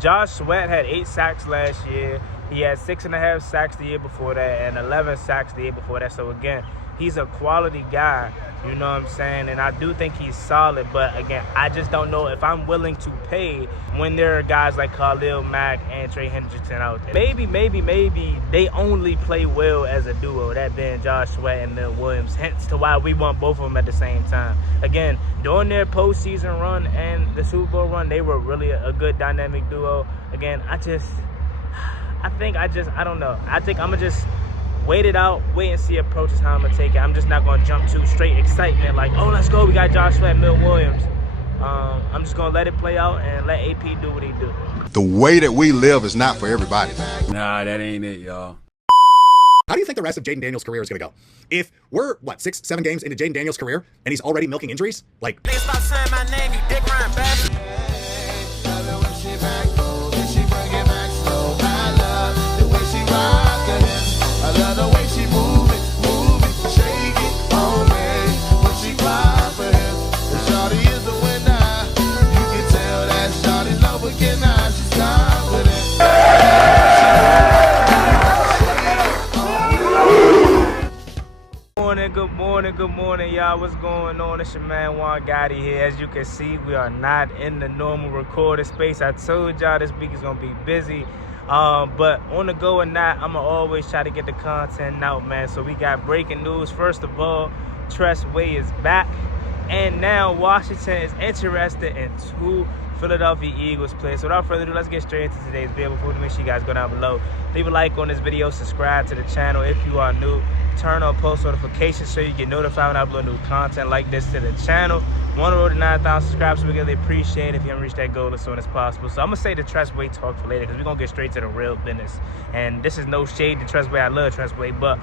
Josh Sweat had 8 sacks last year. He had 6.5 sacks the year before that and 11 sacks the year before that. So again, he's a quality guy, you know what I'm saying? And I do think he's solid, but again, I just don't know if I'm willing to pay when there are guys like Khalil Mack and Trey Hendrickson out there. Maybe they only play well as a duo, that being Josh Sweat and Milton Williams, hence to why we want both of them at the same time. Again, during their postseason run and the Super Bowl run, they were really a good dynamic duo. Again, I don't know. I think I'm going to just wait it out, wait and see approaches how I'm going to take it. I'm just not going to jump to straight excitement like, oh, let's go, we got Josh Sweat, Milton Williams. I'm just going to let it play out and let AP do what he do. The way that we live is not for everybody. Nah, that ain't it, y'all. How do you think the rest of Jaden Daniels' career is going to go? If we're, 6, 7 games into Jaden Daniels' career and he's already milking injuries? Like, stop saying my name, you dick rhyme, baby. I love the way she move it, shake it on me. When she cry for him, and shawty is the winner. You can tell that shawty love again now. She's confident. Good morning, y'all. What's going on? It's your man Juan Gotti here. As you can see, we are not in the normal recording space. I told y'all this week is gonna be busy. But on the go or not, I'm gonna always try to get the content out, man. So we got breaking news. First of all, Tress Way is back, and now Washington is interested in 2 Philadelphia Eagles players. So without further ado, let's get straight into today's video. Before we make sure you guys go down below, leave a like on this video, subscribe to the channel if you are new, turn on post notifications so you get notified when I upload new content like this to the channel. On the road to 9,000 subscribers, so we really appreciate it if you haven't reached that goal as soon as possible. So I'm gonna say the Tress Way talk for later because we're gonna get straight to the real business. And this is no shade to Tress Way. I love Tress Way, but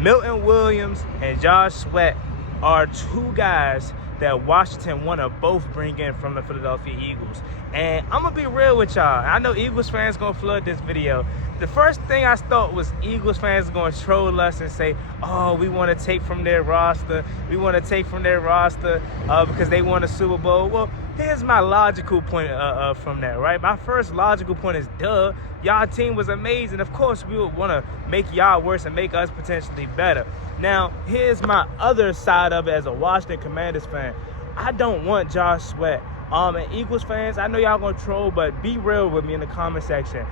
Milton Williams and Josh Sweat are 2 guys that Washington want to both bring in from the Philadelphia Eagles. And I'm gonna be real with y'all. I know Eagles fans gonna flood this video. The first thing I thought was Eagles fans going to troll us and say, oh, we want to take from their roster. We want to take from their roster because they won a Super Bowl. Well, here's my logical point from that, right? My first logical point is, duh, y'all team was amazing. Of course, we would want to make y'all worse and make us potentially better. Now, here's my other side of it as a Washington Commanders fan. I don't want Josh Sweat. And Eagles fans, I know y'all going to troll, but be real with me in the comment section.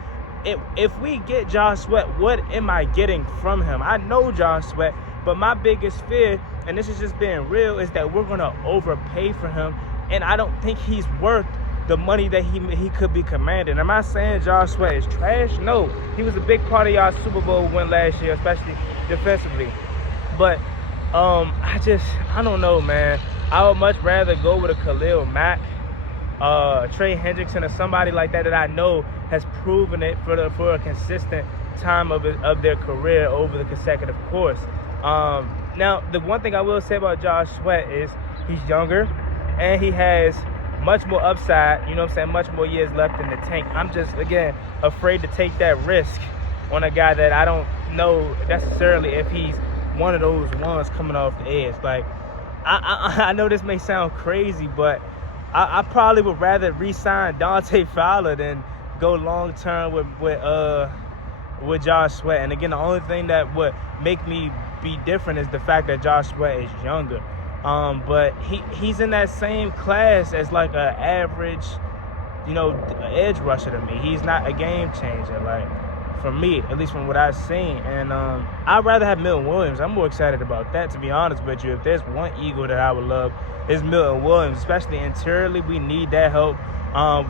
If we get Josh Sweat, what am I getting from him? I know Josh Sweat, but my biggest fear, and this is just being real, is that we're going to overpay for him, and I don't think he's worth the money that he could be commanding. Am I saying Josh Sweat is trash? No. He was a big part of y'all Super Bowl win last year, especially defensively. But I don't know, man. I would much rather go with a Khalil Mack, Trey Hendrickson, or somebody like that I know has proven it for a consistent time of their career over the consecutive course. Now, the one thing I will say about Josh Sweat is he's younger and he has much more upside, you know what I'm saying, much more years left in the tank. I'm just, again, afraid to take that risk on a guy that I don't know necessarily if he's one of those ones coming off the edge. Like, I know this may sound crazy, but I probably would rather re-sign Dante Fowler than go long-term with Josh Sweat. And again, the only thing that would make me be different is the fact that Josh Sweat is younger. But he's in that same class as like an average, edge rusher to me. He's not a game changer, like, for me, at least from what I've seen. And I'd rather have Milton Williams. I'm more excited about that, to be honest with you. If there's one Eagle that I would love, it's Milton Williams, especially interiorly. We need that help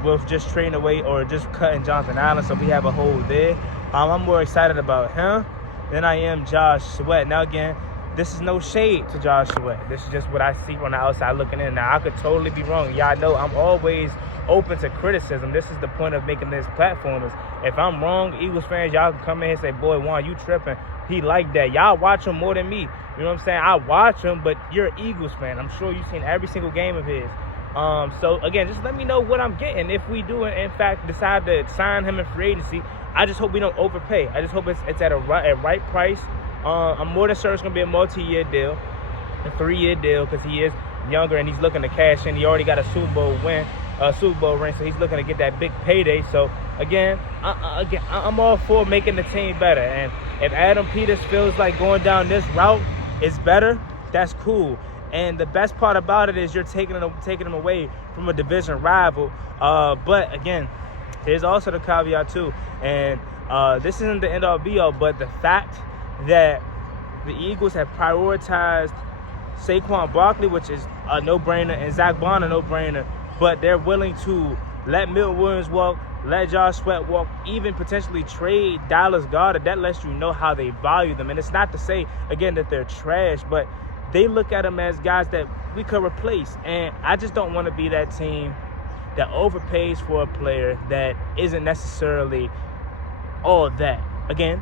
with just trading away or just cutting Jonathan Allen, so we have a hole there. I'm more excited about him than I am Josh Sweat. Now, again, this is no shade to Josh Sweat. This is just what I see on the outside looking in. Now, I could totally be wrong. Y'all know I'm always open to criticism. This is the point of making this platform. Is if I'm wrong, Eagles fans, y'all can come in and say, boy, Juan, you tripping. He like that. Y'all watch him more than me. You know what I'm saying? I watch him, but you're an Eagles fan. I'm sure you've seen every single game of his. So, again, just let me know what I'm getting. If we do, in fact, decide to sign him in free agency, I just hope we don't overpay. I just hope it's at a right price. I'm more than sure it's going to be a multi-year deal, a 3-year deal, because he is younger and he's looking to cash in. He already got a Super Bowl ring, so he's looking to get that big payday. So again, I'm all for making the team better. And if Adam Peters feels like going down this route is better, that's cool. And the best part about it is you're taking them away from a division rival. But again, there's also the caveat too. And this isn't the end all be all, but the fact that the Eagles have prioritized Saquon Barkley, which is a no-brainer, and Zach Bond a no-brainer, but they're willing to let Milton Williams walk, let Josh Sweat walk, even potentially trade Dallas Goedert. That lets you know how they value them. And it's not to say, again, that they're trash, but they look at them as guys that we could replace. And I just don't want to be that team that overpays for a player that isn't necessarily all that. Again,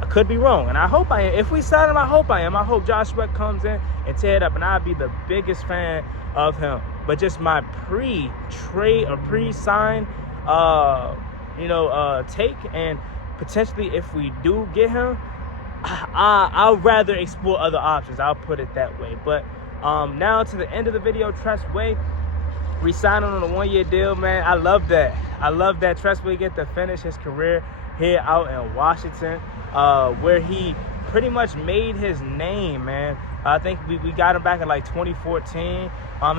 I could be wrong, and I hope I am. If we sign him, I hope I am. I hope Josh Sweat comes in and tear it up, and I'll be the biggest fan of him. But just my pre-trade or pre-sign, take, and potentially if we do get him, I'll rather explore other options. I'll put it that way. But now to the end of the video, Tress Way re-signing on a 1-year deal, man. I love that. I love that Tress Way get to finish his career here out in Washington, where he pretty much made his name, man. I think we got him back in like 2014.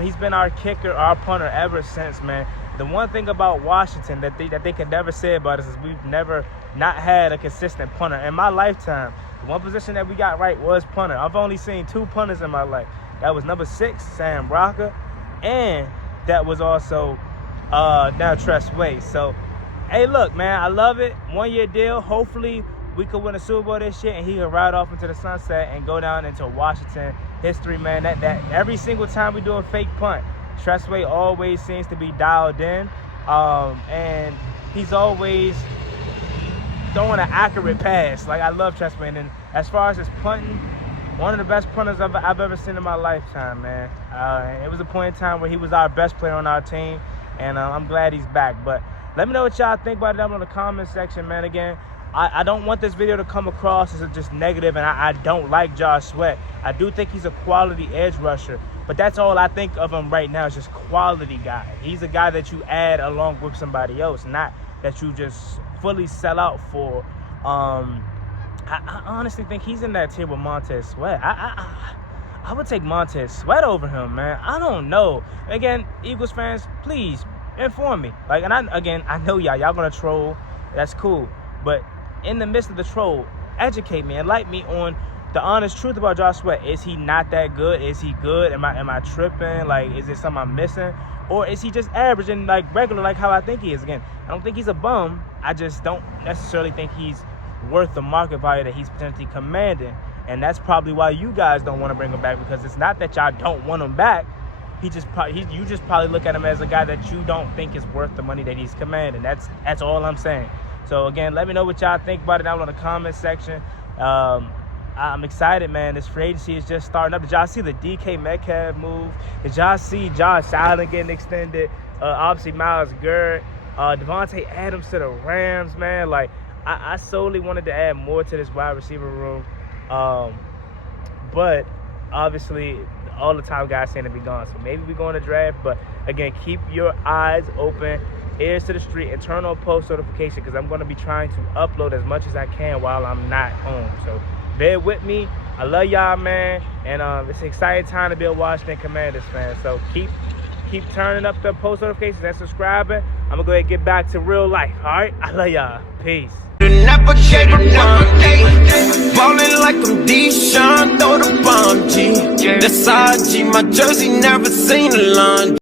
He's been our kicker, our punter ever since, man. The one thing about Washington that they could never say about us is we've never not had a consistent punter. In my lifetime, the one position that we got right was punter. I've only seen 2 punters in my life. That was number 6, Sam Rocker, and that was also now Tress Way. So, hey, look, man, I love it. 1-year deal. Hopefully, we could win a Super Bowl this year, and he could ride off into the sunset and go down into Washington history, man. That every single time we do a fake punt, Tress Way always seems to be dialed in, and he's always throwing an accurate pass. Like, I love Tress Way. And then as far as his punting, one of the best punters I've ever seen in my lifetime, man. It was a point in time where he was our best player on our team, and I'm glad he's back. But let me know what y'all think about it down in the comment section, man. Again, I don't want this video to come across as just negative, and I don't like Josh Sweat. I do think he's a quality edge rusher, but that's all I think of him right now is just quality guy. He's a guy that you add along with somebody else, not that you just fully sell out for. I honestly think he's in that tier with Montez Sweat. I would take Montez Sweat over him, man. I don't know. Again, Eagles fans, please inform me. Like, and I know y'all gonna troll. That's cool, but in the midst of the troll, educate me, enlighten me on the honest truth about Josh Sweat. Is he not that good? Is he good? Am I tripping? Like, is there something I'm missing? Or is he just average and like regular, like how I think he is? Again, I don't think he's a bum. I just don't necessarily think he's worth the market value that he's potentially commanding. And that's probably why you guys don't want to bring him back, because it's not that y'all don't want him back. You just probably look at him as a guy that you don't think is worth the money that he's commanding. That's all I'm saying. So again, let me know what y'all think about it down in the comment section. I'm excited, man. This free agency is just starting up. Did y'all see the DK Metcalf move? Did y'all see Josh Allen getting extended? Obviously, Myles Garrett, Devontae Adams to the Rams, man. Like, I solely wanted to add more to this wide receiver room. But obviously, all the top guys seem to be gone. So maybe we're going to draft. But again, keep your eyes open, ears to the street, and turn on post notification, because I'm going to be trying to upload as much as I can while I'm not home. So bear with me. I love y'all, man. And it's an exciting time to be a Washington Commanders fan. So keep turning up the post notifications and subscribing. I'm going to go ahead and get back to real life. All right? I love y'all. Peace. Never gave a one. Ballin' like I'm Deshaun, throw the bomb, G. That's IG, my jersey never seen a line.